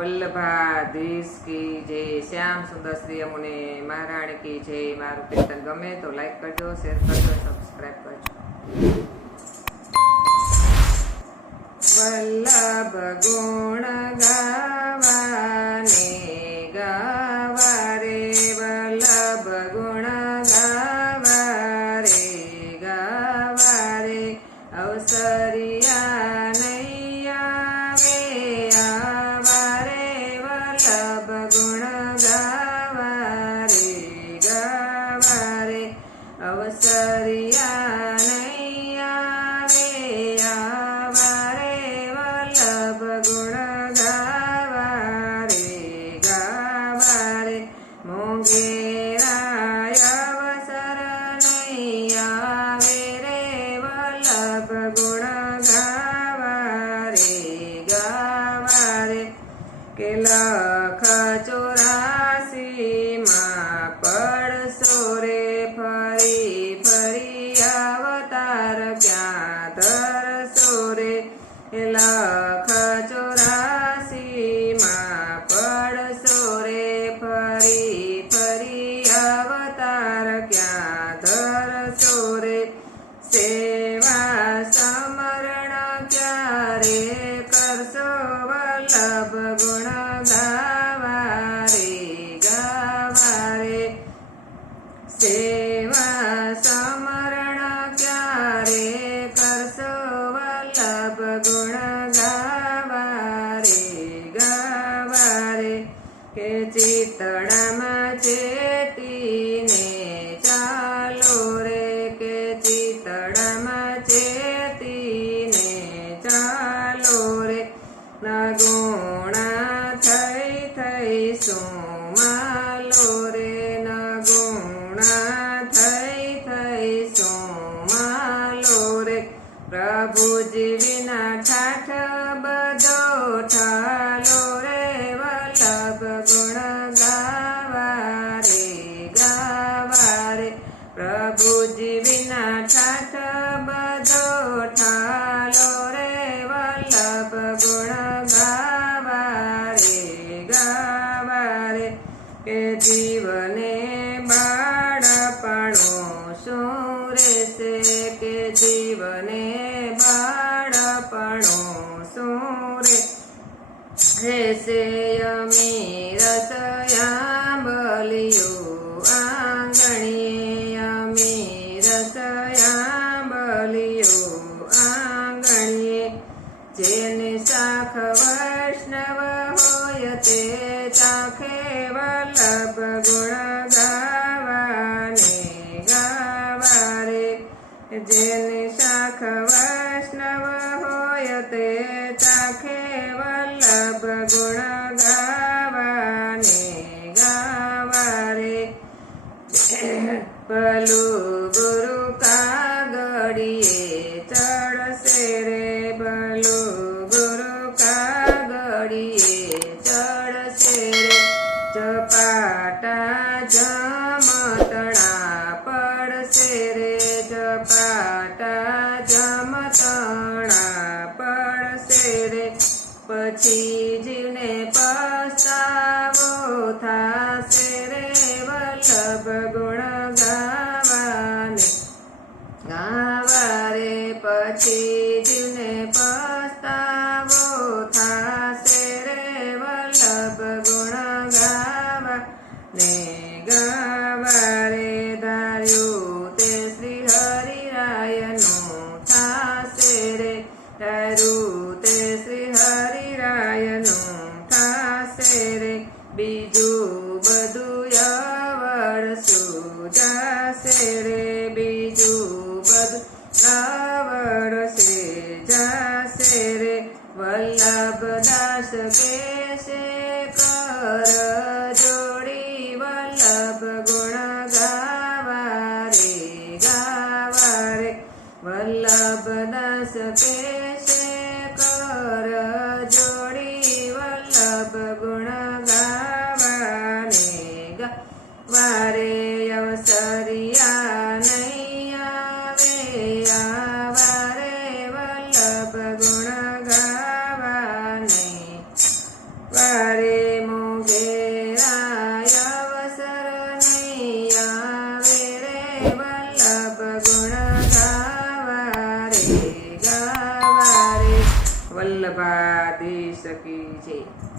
वल्लभाधीश की जय। श्याम सुंदर श्री अमुने महाराणी की जय। मारू कीर्तन गमे तो लाइक करजो, शेर करजो, सब्सक्राइब करजो। वल्लभ गुण गावाने गावा रे, वल्लभ गुण गावा रे गावा रे। अवसरिया नहीं आवे आवा रे, वल्लभ गुण गावा रे गावा रे। अवसरिया नहीं आवे आवा रे, वल्लभ गुण गावा रे गावा रे। मोंघेराय अवसर नहीं आवे रे, वल्लभ गुण गावा रे गावा रे। के लख 84 માં પડશો રે, ફરી ફરી અવતાર ક્યાં ધરશો રે। લખ 84 માં પડશો રે, ફરી ફરી અવતાર ક્યાં ધરશો રે। સેવા સમરણ ક્યારે કરશો, વલ્લભ ગુણ ગાવા રે ગાવા રે। સેવા સમરણ ક્યારે કરશો, વલ્લભ ગુણ ગાવા રે ગાવા રે। કે ચિતડામાં ચેતીને ચાલો રે, કે ચિતડામાં ચેતીને ચાલો રે। નગુણા થઈ થઈ સુમાલો રે, નગુણા થઈ થઈ સુમાલો રે। પ્રભુજી વિના ઠાઠ બધો ઠાલો રે, વલ્લભ ગુણ ગાવા રે ગાવા રે। પ્રભુજી વિના ઠાઠ બધો ઠાલો રે, વલ્લભ ગુણ ગાવા રે ગાવા રે। કે જીવને બાળપણું શું રહેશે, કે જીવને બાળપણું શું રહેશે। અમી રસયાંબલિયું આંગણીએ, અમી રસયાંબલિયું આંગણીએ। જેને શાખ વૈષ્ણવ હોય તે ચાખે, વલ્લભ ગુણ ગાવાને ગાવા રે। જેને શાખ વૈષ્ણવ હોય તે ચાખે, વલ્લભ ગુણ ગાવાને ગાવા રે। ભલું ગુરુ કાગળીએ ચડશે રે, ભલું ગુરુ કાગળીએ ચડશે રે। ઝપાટા જમતણા પડશે રે, ઝપાટા જમતણા પડશે રે। પછી જીવને પસ્તાવો થાશે રે, વલ્લભ ગુણ ગાવાને ગાવા રે। પછી જીવને પસ્તાવો થાશે રે, વલ્લભ ગુણ ગાવાને ગાવા રે। ધાર્યું તે શ્રી હરિરાયનું થાશે રે, ધાર્યું તે શ્રી હરિરાયનું થાશે રે। બીજું બધું અવળશું જાશે રે, બીજું બધું અવળશે જાશે રે। વલ્લભદાસ કેશે કર જોડી, વલ્લભ ગુણ ગાવા રે ગાવા રે। વલ્લભદાસ કેશે કર જોડી, વલ્લભ ગુણ ગાવાને ગાવા રે। અવસરિયા નહીં આવે આવા રે, વલ્લભ ગુણ ગાવા નહીં વારે। વલ્લભાધીશ કી જય.